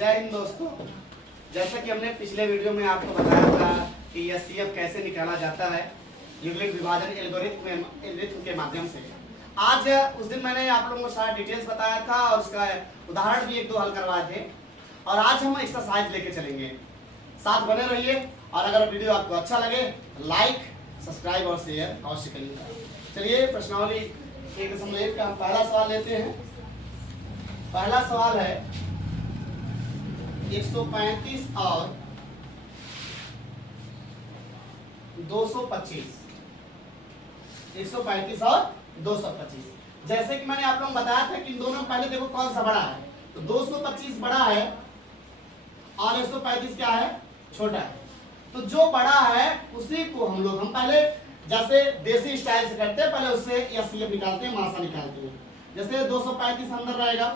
जय हिंद दोस्तों। जैसा कि हमने पिछले वीडियो में आपको बताया था कि एचसीएफ कैसे निकाला जाता है यूक्लिड विभाजन एल्गोरिथम के माध्यम से। आज उस दिन मैंने आप लोगों को सारा डिटेल्स बताया था और उसका उदाहरण भी एक दो हल करवाए थे, और आज हम एक्सरसाइज लेके चलेंगे। साथ बने रहिए, और अगर वीडियो आपको अच्छा लगे लाइक, सब्सक्राइब और शेयर अवश्य करिएगा। चलिए प्रश्नावली 1.1 का हम पहला सवाल लेते हैं। पहला सवाल है 135 और 225। 135 और 225। जैसे कि मैंने आप लोगों को बताया था कि इन दोनों में पहले देखो कौन सा बड़ा है, तो 225 बड़ा है और 135 क्या है, छोटा है। तो जो बड़ा है उसी को हम पहले जैसे देसी स्टाइल से करते हैं, पहले उससे एचसीएफ निकालते हैं, मासा निकालते हैं। जैसे 235 अंदर रहेगा,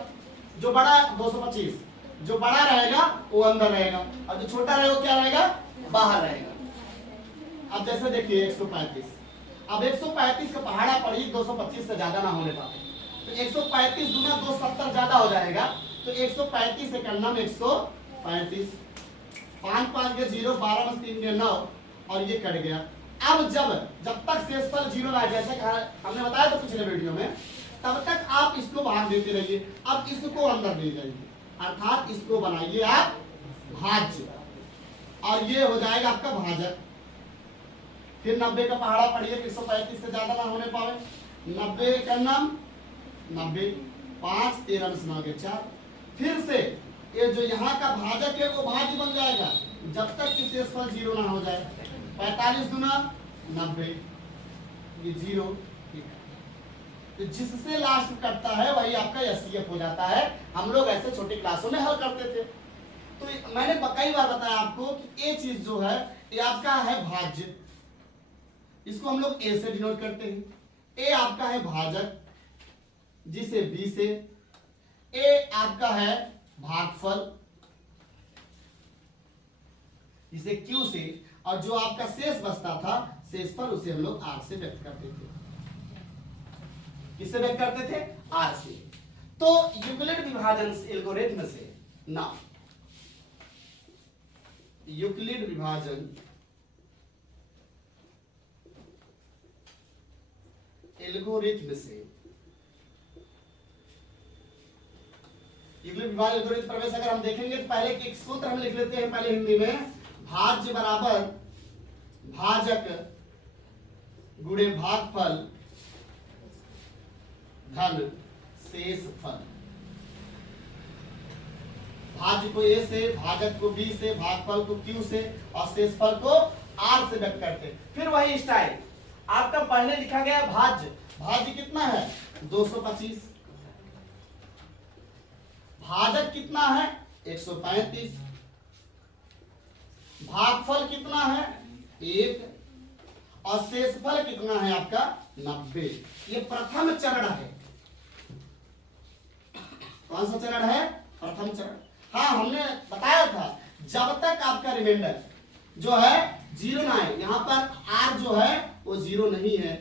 जो बड़ा 225 जो बड़ा रहेगा वो अंदर रहेगा, और जो छोटा रहेगा वो क्या रहेगा, बाहर रहेगा। अब जैसे देखिए 135, अब 135 का पहाड़ा पड़ी 225 से ज्यादा ना होने पाए, तो 135 दूना 270 ज्यादा हो जाएगा, तो 135 से करना में 135, 5 5 के 0, 12 में 3 के 9, और ये कट गया। अब जब तक शेषफल 0 ना, जैसे हमने बताया था पिछले वीडियो में, तब तक आप इसको भाग देते रहिए। अब इसको अंदर ले जाइए, अर्थात इसको बनाइए आप भाज्य, और ये हो जाएगा आपका भाजक। फिर 90 का पहाड़ा पढ़िए, 135 से ज्यादा ना होने पावे। 90 का नाम 90, 5 13 में 9 के 4। फिर से ये जो यहाँ का भाजक है वो भाज्य बन जाएगा जब तक कि शेषफल 0 ना हो जाए। 45 दूना 90, ये 0, तो जिससे लास्ट कटता है वही आपका एचसीएफ हो जाता है। हम लोग ऐसे छोटी क्लासों में हल करते थे। तो मैंने कई बार बताया आपको कि ये चीज जो है ये आपका है भाज्य, इसको हम लोग ए से डिनोट करते हैं। ए आपका है भाजक, जिसे बी से, ए आपका है भागफल, जिसे क्यू से, और जो आपका शेष बचता था शेषफल उसे हम लोग आर से व्यक्त करते थे। किससे व्यक्त करते थे, आर से। तो यूक्लिड विभाजन एल्गोरिथम से ना, यूक्लिड विभाजन एल्गोरिथम से, यूक्लिड विभाजन एल्गोरिथम प्रवेश अगर हम देखेंगे तो पहले एक सूत्र हम लिख लेते हैं पहले हिंदी में। भाज्य बराबर भाजक गुणे भागफल धन शेषफल। भाज्य को ए से, भाजक को बी से, भागफल को क्यू से, और शेषफल को आर से व्यक्त करते। फिर वही स्टाइल आपका पहले लिखा गया भाज्य। भाज्य कितना है 225, भाजक कितना है 135, भागफल कितना है 1, और शेषफल कितना है आपका 90। ये प्रथम चरण है। कौन सा चरण है, प्रथम चरण। हाँ, हमने बताया था जब तक आपका रिमाइंडर जो है 0 ना आए, यहां पर आर जो है वो 0 नहीं है,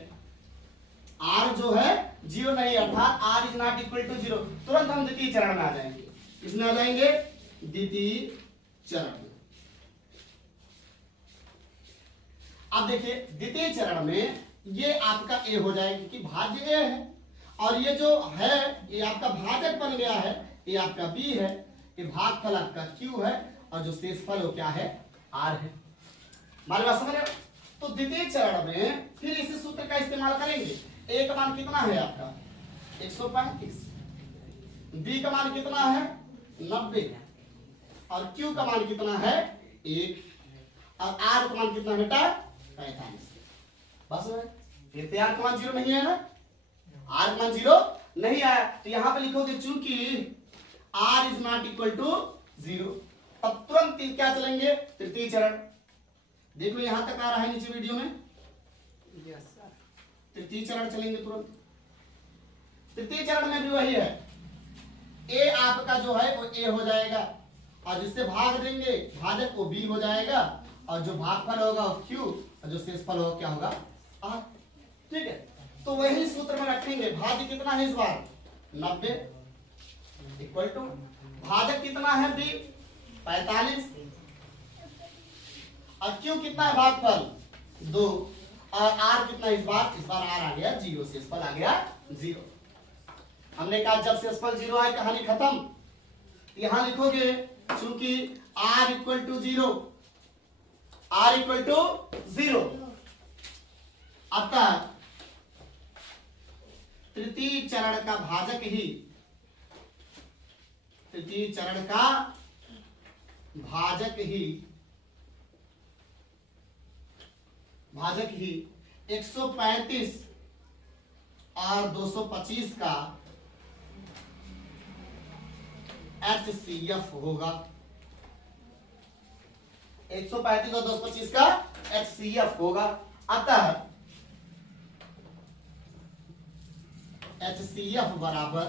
आर जो है 0 नहीं, अर्थात r is not equal to 0, तुरंत हम द्वितीय चरण में आ जाएंगे। इसमें आ जाएंगे द्वितीय चरण में। अब देखिए द्वितीय चरण में ये आपका ए हो जाएगा क्योंकि भाज्य ए है, और ये जो है ये आपका भाजक बन गया है, ये आपका बी है, ये भागफल आपका क्यू है, और जो शेषफल वो क्या है, आर है। हमारी बात समझ रहे हो? तो द्वितीय चरण में फिर इसी सूत्र का इस्तेमाल करेंगे। ए का मान कितना है आपका 135, बी का मान कितना है 90, और क्यू का मान कितना है 1, और आर का मान कितना बेटा 45। बस है, आर का मान 0 नहीं है ना, आर का मान 0 नहीं आया, तो यहां पे लिखोगे चूंकि r is not equal to 0, तब तुरंत क्या चलेंगे, तृतीय चरण। देख लो यहां तक आ रहा है नीचे वीडियो में, यस सर, तृतीय चरण चलेंगे तुरंत। तृतीय चरण में भी वही है, ए आपका जो है वो ए हो जाएगा, और जिससे भाग देंगे भाजक वो बी हो जाएगा, और जो भागफल होगा वो क्यू, और जो शेषफल होगा क्या होगा आर। ठीक है, तो वही सूत्र में रखेंगे। भाज्य कितना है इस बार 90 इक्वल टू भाजक कितना है बी 45। अब क्यू कितना है भागफल 2 और आर कितना इस बार आर आ गया 0, शेषफल आ गया 0। हमने कहा जब शेषफल 0 आए कहानी खत्म। यहां लिखोगे चूंकि r equal to 0, r equal to 0 अतः तृतीय चरण का भाजक ही, तृतीय चरण का भाजक ही 135 और 225 का HCF होगा। 135 और 225 का HCF होगा। अतः HCF बराबर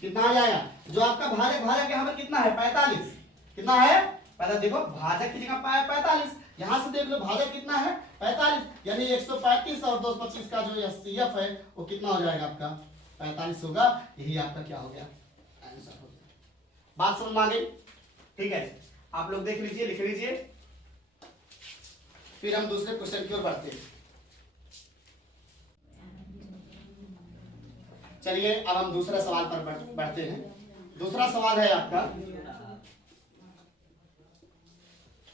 कितना आ जाएगा? जो आपका भाजक यहाँ पर कितना है 45, कितना है पहले देखो, भाजक की जगह 45, यहां से देख लो भाजक कितना है 45, यानी 135 और 225 का जो HCF है वो कितना हो जाएगा आपका 45 होगा। यही आपका क्या हो गया आंसर हो गया। बात समझ में आ गई? ठीक है, आप लोग देख लीजिए, लिख लीजिए, फिर हम दूसरे क्वेश्चन की ओर बढ़ते हैं। चलिए अब हम दूसरा सवाल पर बढ़ते हैं। दूसरा सवाल है आपका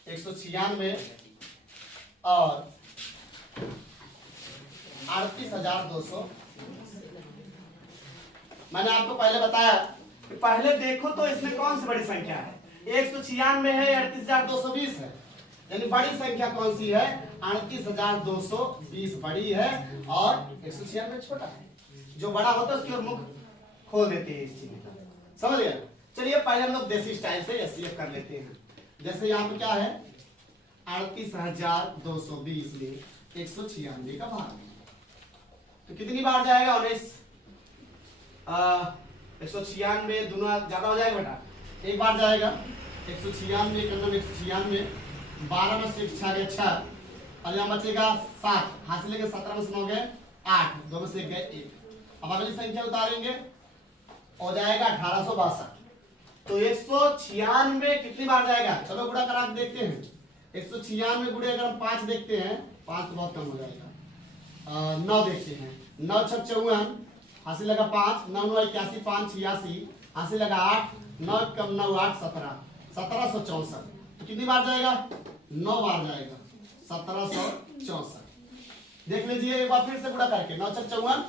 196 और 38,200। मैंने आपको पहले बताया कि पहले देखो तो इसमें कौन सी बड़ी संख्या है। 196 है, 38,220 है, यानी बड़ी संख्या कौन सी है 38,220 बड़ी है और 196 छोटा है। जो बड़ा होता है उसकी ओर मुख खोल देते हैं इस चीज का, समझ गए? चलिए पहले हम लोग देसी स्टाइल से HCF कर लेते हैं। जैसे यहाँ पे क्या है 38,220 में 196 का भाग, तो कितनी बार जाएगा 19, 196 दोनों ज्यादा हो जाएगा बेटा, एक बार जाएगा 196 करना 196, 12 में से 6 गए 6 और यहाँ बचेगा 7, हाथ से लेके 17 में से 9 गए 8, 2 में से गए 1। अब अगली संख्या उतारेंगे हो जाएगा 1862। तो 196 कितनी बार जाएगा? चलो गुणा करा के देखते हैं। 196 गुणे अगर हम 5 देखते हैं, 5 तो बहुत कम हो जाएगा। 9 देखते हैं, 9 6 54, हासिल लगा 5, 9 9 81, 5 86, हासिल लगा 8, 9 कम 9 8 17, 1764। तो कितनी बार जाएगा? 9 बार जाएगा, 1764। देख लीजिए एक बार फिर से गुणा करके, 9 6 54,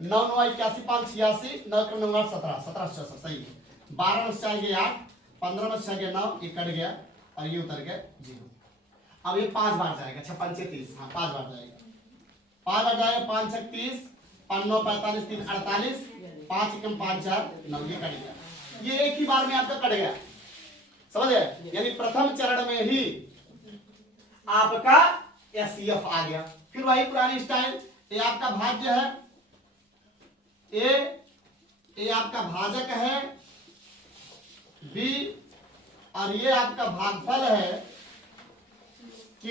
9 9 81, 5 86, 9 कम 9 8 17, 1764 सही है। 12 में 4 गए 8, 15 में 6 गए 9, ये कट गया और ये उतर गया 0। अब ये 5 बार जाएगा, 6 5 30, हाँ 5 बार जाएगा, 5 बार जाएगा, 5 6 30, 5 9 45, 3 48, 5 कम 5 4 9, ये कट गया। ये एक ही बार में आपका कट गया, समझ गए? यानी प्रथम चरण में ही आपका HCF आ गया। फिर वही पुरानी स्टाइल, ये आपका भाज्य है, ये आपका भाजक है B और ये आपका भागफल है Q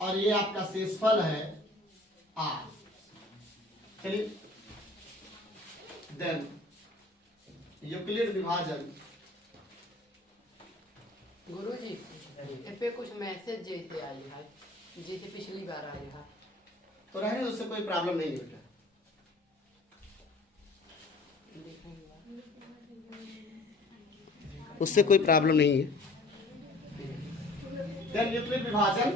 और ये आपका शेषफल है R। चलिए देन यूक्लिड विभाजन। गुरुजी इस पे कुछ मैसेज जैसे आई है, जैसे पिछली बार आई है, तो रहने उससे कोई प्रॉब्लम नहीं है, उससे कोई प्रॉब्लम नहीं है। देन यूक्लिड विभाजन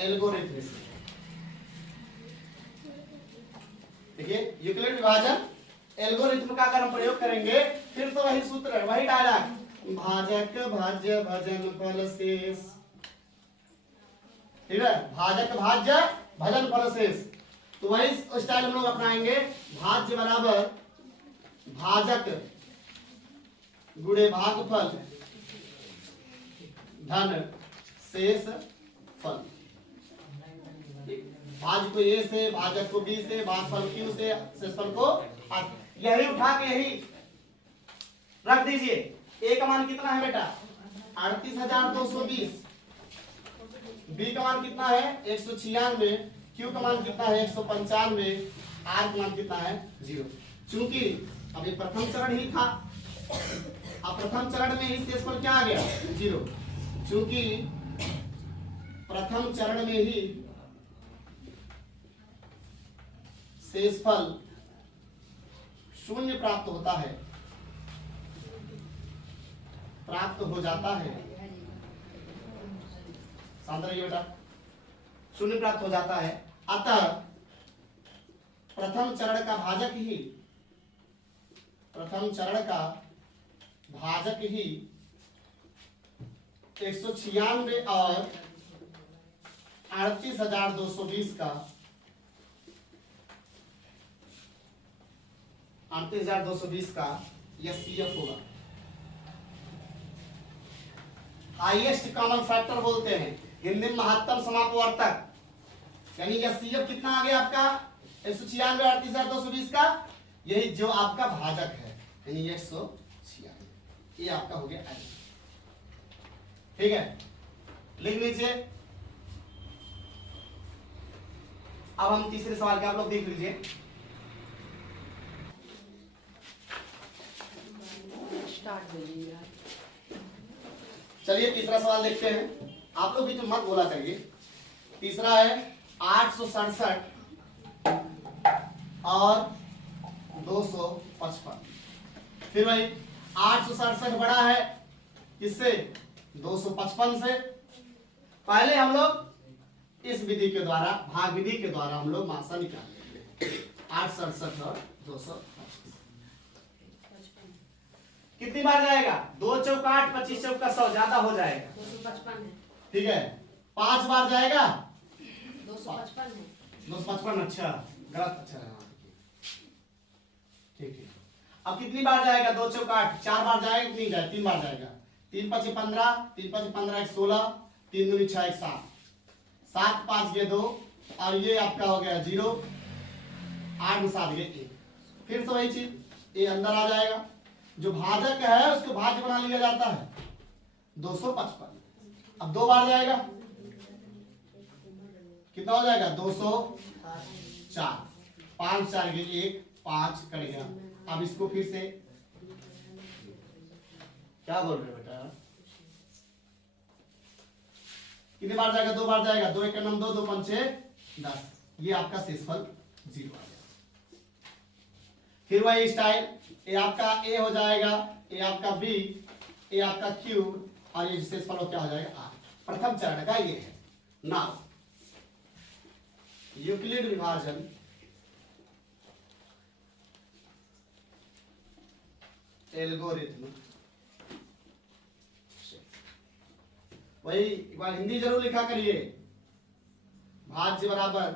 एल्गोरिथम से देखिए, यूक्लिड विभाजन एल्गोरिथम का अगर हम प्रयोग करेंगे फिर तो वही सूत्र है, वही डायलॉग, भाजक भाज्य भजन फल शेष, ठीक है, भाजक भाज्य भजन फल शेष। तो वही स्टाइल हम लोग अपनाएंगे, भाज्य बराबर भाजक गुणे भागफल धन शेष फल। भाज को ए से, भाजक को बी से, भागफल क्यू से, शेषफल को आर। यही उठा के यही रख दीजिए। ए का मान कितना है बेटा 38,220, बी का मान कितना है 196, क्यू का मान कितना है 195, आर का मान कितना है 0। चूंकि अभी प्रथम चरण ही था अब प्रथम चरण में ही शेषफल क्या आ गया? 0, क्योंकि प्रथम चरण में ही शेषफल 0 प्राप्त होता है, प्राप्त हो जाता है। शांत रहिए बेटा, 0 प्राप्त हो जाता है। अतः प्रथम चरण का भाजक ही 196 और 38,220 का 38,220 का एचसीएफ होगा। हाईएस्ट कॉमन फैक्टर बोलते हैं हिंदी में महत्तम समापवर्तक, यानी एचसीएफ कितना आ गया आपका? 196 और 38,220 का, यही जो आपका भाजक है, यानी 196, ये आपका हो गया। ठीक है, लिख लीजिए। अब हम तीसरे सवाल के आप लोग देख लीजिए। स्टार्ट कीजिए। चलिए तीसरा सवाल देखते हैं। आप लोग भी तो मत बोला करिए। तीसरा है 867 और 255। फिर भाई 867 बड़ा है किससे? 255 से। पहले हम लोग इस विधि के द्वारा, भाग विधि के द्वारा हम लोग मासा निकालेंगे। 867 और 255 कितनी बार जाएगा? 2 चौका 8, 25 चौका 100, ज्यादा हो जाएगा। 255 है। ठीक है, 5 बार जाएगा। 255 है। 255, अच्छा गलत, अच्छा ठीक ठीक। अब कितनी बार जाएगा? 2 चौका 8, 4 बार जाएगा कि नहीं जाएगा? 3 बार जाएगा। 3 5 15, 3 5 15 16, 3 दूनी 6 1 7, 7 5 ये 2 और ये आपका हो गया 0, 8 में 7 ये 1। फिर से वही चीज, ये अंदर आ जाएगा। जो भाजक है उसको भाज्य बना लिया जाता है 255। अब 2 बार जाएगा, कितना हो जाएगा? 204, 5 4 ये 1, 5 कट गया। अब इसको फिर से क्या बोल रहे हो बेटा? कितने बार जाएगा? 2 बार जाएगा। 2 1 9 2, 2 5 6 10, ये आपका शेषफल 0 आ गया। फिर वही स्टाइल, ये आपका ए हो जाएगा, ये आपका बी, ये आपका क्यू और ये शेषफल क्या हो जाएगा? आर। प्रथम चरण का ये है। नाउ यूक्लिड विभाजन एल्गोरिथम, वही एक बार हिंदी जरूर लिखा करिए। भाज्य बराबर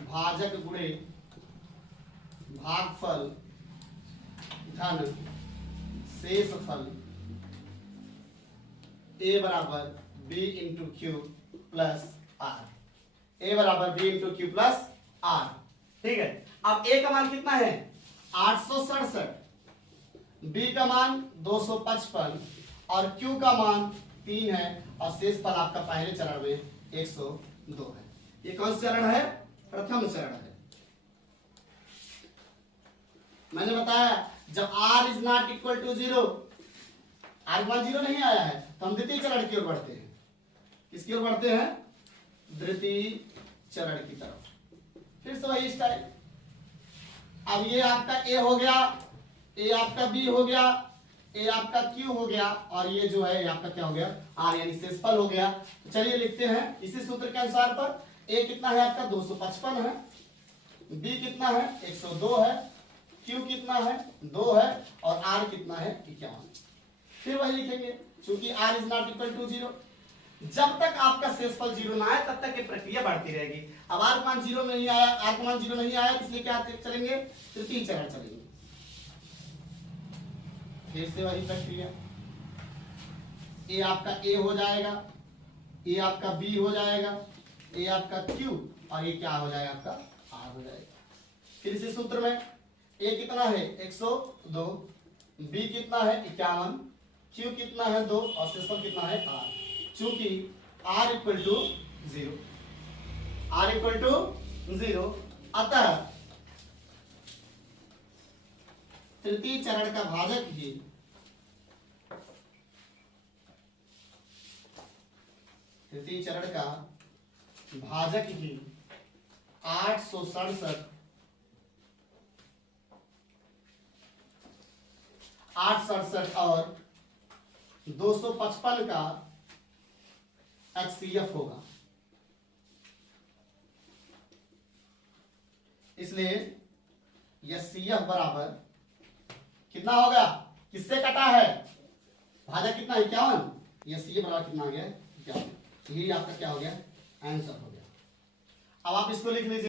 भाजक गुणे भागफल धन शेषफल ए बराबर B into Q plus R. A बराबर B into Q plus R. ठीक है, अब ए का मान कितना है? 867, बी का मान 255 और क्यू का मान 3 है और शेषफल आपका पहले चरण में 102 है। ये कौन सा चरण है? प्रथम चरण है। मैंने बताया जब r is not equal to 0, r मान 0 नहीं आया है तो हम द्वितीय चरण की ओर बढ़ते हैं। किसकी ओर बढ़ते हैं? द्वितीय चरण की तरफ। फिर से वही स्टाइल। अब ये आपका a हो गया, ये आपका b हो गया, ये आपका q हो गया और ये जो है ये आपका क्या हो गया? r, यानी शेषफल हो गया। तो चलिए लिखते हैं इसी सूत्र के अनुसार पर। a कितना है आपका? 255 है, b कितना है? 102 है, q कितना है? 2 है और r कितना है? 51। फिर वही लिखेंगे, क्योंकि r is not equal to 0। जब तक आपका शेषफल 0 ना आए तब तक ये प्रक्रिया बढ़ती रहेगी। अब r मान 0 नहीं आया, r का मान 0 नहीं आया, इसलिए क्या चलेंगे? तृतीय चरण चलेंगे। फिर से वही प्रक्रिया, ये आपका a हो जाएगा, ये आपका b हो जाएगा, ये आपका q और ये क्या हो जाएगा? आपका r हो जाएगा। फिर इसी सूत्र में a कितना है? 102, b कितना है? 51, q कितना है? 2 और शेषफल कितना है? r। चूंकि r equal to 0, r equal to 0, अतः तृतीय चरण का भाजक ही तृतीय चरण का भाजक ही 867 और 255 का HCF होगा। इसलिए यह CF बराबर कितना होगा, किससे कटा है, भाजक कितना 51, यह CF बराबर कितना आ गया 51। यही आपका क्या हो गया, आंसर हो गया। अब आप इसको लिख लीजिए।